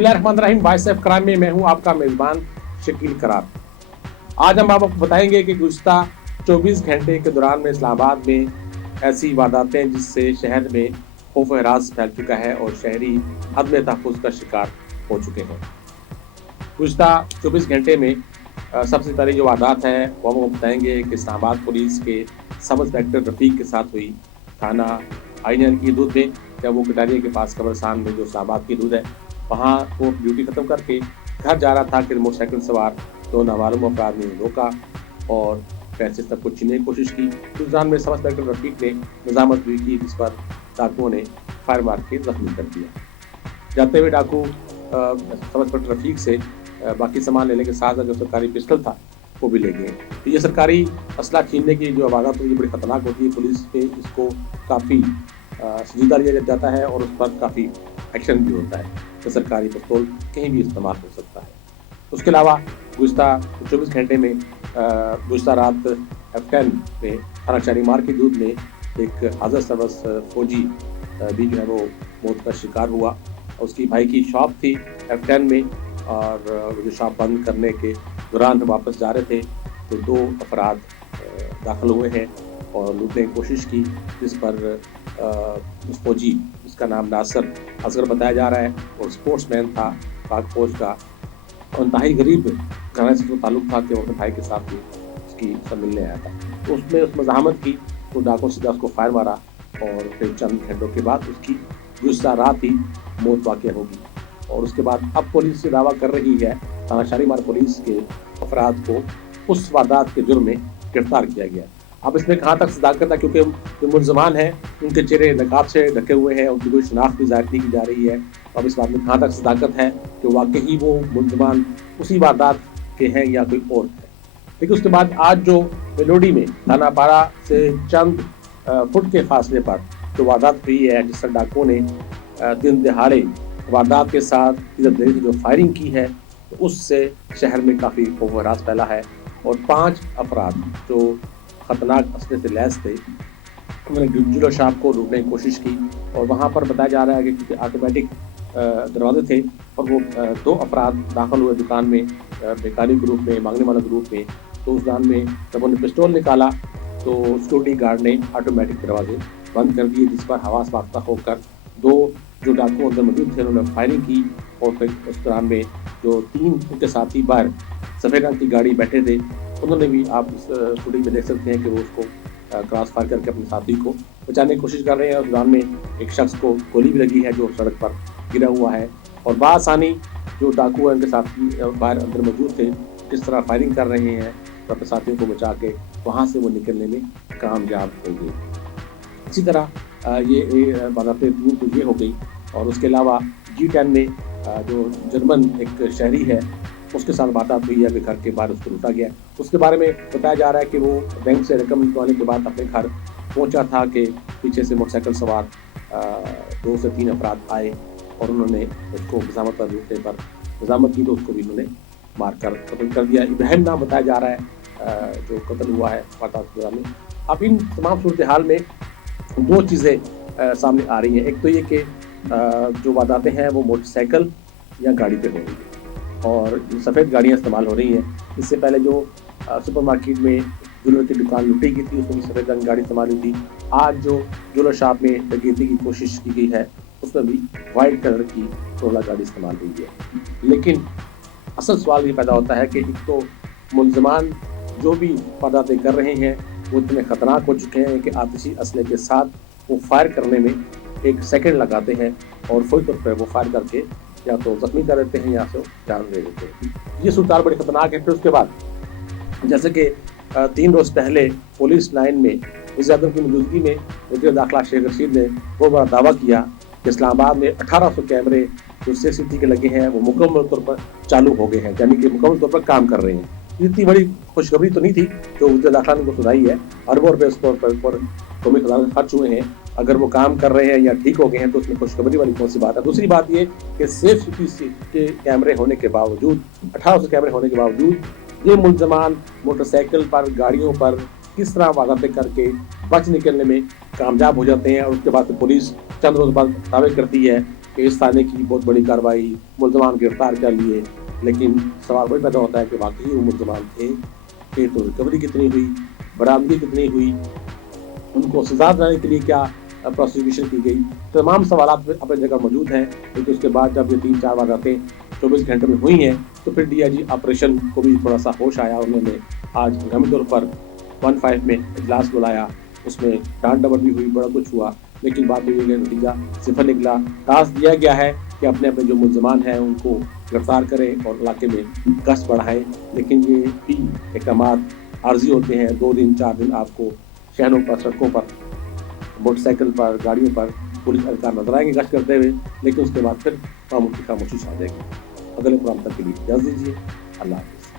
बिस्मिल्लाहिर्रहमानिर्रहीम। Voice of crime में मैं हूं आपका मेज़बान शकील करार। आज हम आपको बताएंगे कि गुज़िश्ता 24 घंटे के दौरान में इस्लामाबाद में ऐसी वारदातें जिससे शहर में खौफ हरास फैल चुका है और शहरी अदम तहफ़्फ़ुज़ का शिकार हो चुके हैं। गुज़िश्ता 24 घंटे में सबसे पहले जो वारदात है वो हम आपको बताएंगे कि इस्लामाबाद पुलिस के सब इंस्पेक्टर रफ़ीक के साथ हुई थाना आईनल की हदूद में, जब वो कटारिया के पास कब्रिस्तान में जो इस्लामाबाद की हदूद है वहाँ वो ड्यूटी ख़त्म करके घर जा रहा था कि मोटरसाइकिल सवार दो नामालूम अफराद ने रोका और पैसे तक को छीनने की कोशिश की। उस दौरान में सब इंस्पेक्टर रफ़ीक ने निज़ामत हुई की, जिस पर डाकुओं ने फायर मार के ज़ख्मी कर दिया। जाते हुए डाकू सब इंस्पेक्टर रफ़ीक से बाकी सामान लेने के साथ जो सरकारी पिस्टल था वो भी ले गए। तो ये सरकारी असला छीनने की जो वारदात होती है बड़ी ख़तरनाक होती है। पुलिस पे इसको काफ़ी संजीदा लिया जाता है और उस पर काफ़ी एक्शन भी होता है कि सरकारी पिस्तौल कहीं भी इस्तेमाल हो सकता है। उसके अलावा गुज़िश्ता 24 घंटे में गुज़िश्ता रात F10 में थाना शालीमार की हदूद में एक हाज़र सर्विस फौजी भी जो है वो मौत का शिकार हुआ। उसकी भाई की शॉप थी F10 में और जो शॉप बंद करने के दौरान वापस जा रहे थे तो दो अफराद दाखिल हुए हैं और लूटने की कोशिश की, जिस पर उस फौजी जिसका नाम नासिर असगर बताया जा रहा है और स्पोर्ट्समैन था पाक फौज का और इंतहाई गरीब घराने से ताल्लुक़ था कि वो अपने भाई के साथ भी उसकी सब मिलने आया था। तो उसमें उस मज़ाहमत की तो डाकुओं से उसको फायर मारा और फिर चंद घंटों के बाद उसकी गुज़िश्ता रात ही मौत वाक़या होगी। और उसके बाद अब पुलिस से दावा कर रही है, थाना शालीमार पुलिस के अफराद को उस वारदात के जुर्म में गिरफ्तार किया गया। अब इसमें कहाँ तक सदाकत है, क्योंकि जो मुलज़मान हैं उनके चेहरे नकाब से ढके हुए हैं, उनकी कोई शनाख्त भी ज़ाहिर नहीं की जा रही है। अब इस बात में कहाँ तक सदाकत है कि वाकई वो मुलज़मान उसी वारदात के हैं या कोई और है। लेकिन उसके बाद आज जो मेलोडी में थाना पारा से चंद फुट के फासले पर जो वारदात हुई है, जिस पर डाकुओं ने दिन दहाड़े वारदात के साथ जो फायरिंग की है, तो उससे शहर में काफ़ी खौफ हरास फैला है और 5 अफराद जो ख़तरनाक असले से लैस थे उन्होंने जुलो शॉप को लूटने की कोशिश की और वहाँ पर बताया जा रहा है कि ऑटोमेटिक दरवाजे थे और वो 2 अफराद दाखिल हुए दुकान में बेकारी ग्रुप में, मांगने वाला ग्रुप में। तो उस दौरान में जब उन्होंने पिस्तौल निकाला तो सिक्योरिटी गार्ड ने ऑटोमेटिक दरवाजे बंद कर दिए, जिस पर हवास वाख्ता होकर 2 जो डाकू अंदर मौजूद थे उन्होंने फायरिंग की और फिर उस दौरान में जो 3 उनके साथी बाहर सफ़ेद रंग की गाड़ी बैठे थे उन्होंने भी, आप इस फुटेज में देख सकते हैं कि वो उसको क्रॉस फायर करके अपने साथी को बचाने की कोशिश कर रहे हैं। और दौरान में एक शख्स को गोली भी लगी है जो सड़क पर गिरा हुआ है और बासानी जो डाकू हैं उनके साथी बाहर अंदर मौजूद थे किस तरह फायरिंग कर रहे हैं तो अपने साथियों को बचा के वहाँ से वो निकलने में कामयाब हो गए। इसी तरह ये बातें 3 तो ये हो गई और उसके अलावा G10 में जो जर्मन एक शहरी है उसके साथ बात हुई है कि घर के बाहर उसको लूटा गया। उसके बारे में बताया जा रहा है कि वो बैंक से रकम निकालने के बाद अपने घर पहुंचा था कि पीछे से मोटरसाइकिल सवार 2 से 3 अफराद आए और उन्होंने उसको मज़ामत पर लूटने पर मज़ामत की तो उसको भी उन्होंने मार कर कत्ल कर दिया। इब्राहिम नाम बताया जा रहा है जो कत्ल हुआ है वारदात के दौरान में। अब इन तमाम सूरत हाल में 2 चीज़ें सामने आ रही हैं। एक तो ये कि जो वारदातें हैं वो मोटरसाइकिल या गाड़ी पे हो रही है और सफ़ेद गाड़ियाँ इस्तेमाल हो रही हैं। इससे पहले जो सुपरमार्केट में ज्वेलर की दुकान लूटी गई थी उसमें भी सफ़ेद रंग गाड़ी इस्तेमाल हुई थी। आज जो ज्वेलर शॉप में डकैती की कोशिश की गई है उसमें भी वाइट कलर की कोरोला गाड़ी इस्तेमाल हुई है। लेकिन असल सवाल ये पैदा होता है कि एक तो मुलज़मान जो भी वारदातें कर रहे हैं वो इतने ख़तरनाक हो चुके हैं कि आतिशी असले के साथ वो फायर करने में 1 सेकंड लगाते हैं और फौरी तौर पर वो फायर करके या तो ज़ख्मी कर देते हैं या तो जान दे देते हैं। ये सूरत बड़ी ख़तरनाक है। फिर उसके बाद जैसे कि 3 रोज़ पहले पुलिस लाइन में वज़ीर आज़म की मौजूदगी में वज़ीर दाखिला शेख रशीद ने वो बड़ा दावा किया कि इस्लामाबाद में 1800 कैमरे जो CCTV के लगे हैं वो मुकम्मल तौर पर चालू हो गए हैं, यानी कि मुकम्मल तौर पर काम कर रहे हैं। इतनी बड़ी खुशखबरी तो नहीं थी जो वज़ीर दाखिला ने को सुनाई है। अरबों रुपये इस तौर पर कौमी खजाने खर्च हुए हैं, अगर वो काम कर रहे हैं या ठीक हो गए हैं तो उसमें खुशखबरी वाली कौन सी बात है। दूसरी बात ये कि सेफ सिटी के कैमरे होने के बावजूद 1800 कैमरे होने के बावजूद ये मुलज़मान मोटरसाइकिल पर, गाड़ियों पर किस तरह वारदातें करके बच निकलने में कामयाब हो जाते हैं और उसके बाद पुलिस चंद रोज़ बाद दावे करती है कि इस थाने की बहुत बड़ी कार्रवाई, मुल्ज़मान गिरफ्तार कर लिए, लेकिन सवाल वही पैदा होता है कि वाकई वो मुल्ज़मान थे, तो रिकवरी कितनी हुई, बरामदगी कितनी हुई, उनको सजा दिलाने के लिए क्या प्रोसिक्यूशन की गई। तमाम सवालात अपनी जगह मौजूद हैं, लेकिन उसके बाद जब ये 3-4 वारदातें 24 घंटे में हुई हैं, तो फिर डीआईजी ऑपरेशन को भी थोड़ा सा होश आया। उन्होंने आज हंगामी तौर पर 15 में इजलास बुलाया, उसमें डांट डपट भी हुई, बड़ा कुछ हुआ, लेकिन बाद में ये नतीजा सिफर निकला। टास्क दिया गया है कि अपने अपने जो मुल्ज़मान हैं उनको गिरफ्तार करें और इलाके में गश्त बढ़ाएं, लेकिन ये भी इक़दामात आर्जी होते हैं। 2 दिन 4 दिन आपको शहरों पर, सड़कों पर, मोटरसाइकिल पर, गाड़ियों पर पुलिस अधिकार नजर आएंगे गश्त करते हुए, लेकिन उसके बाद फिर खामोशी छा जाएगी। अगले प्रोग्राम तक के लिए इजाज़त दीजिए। अल्लाह हाफ़िज़।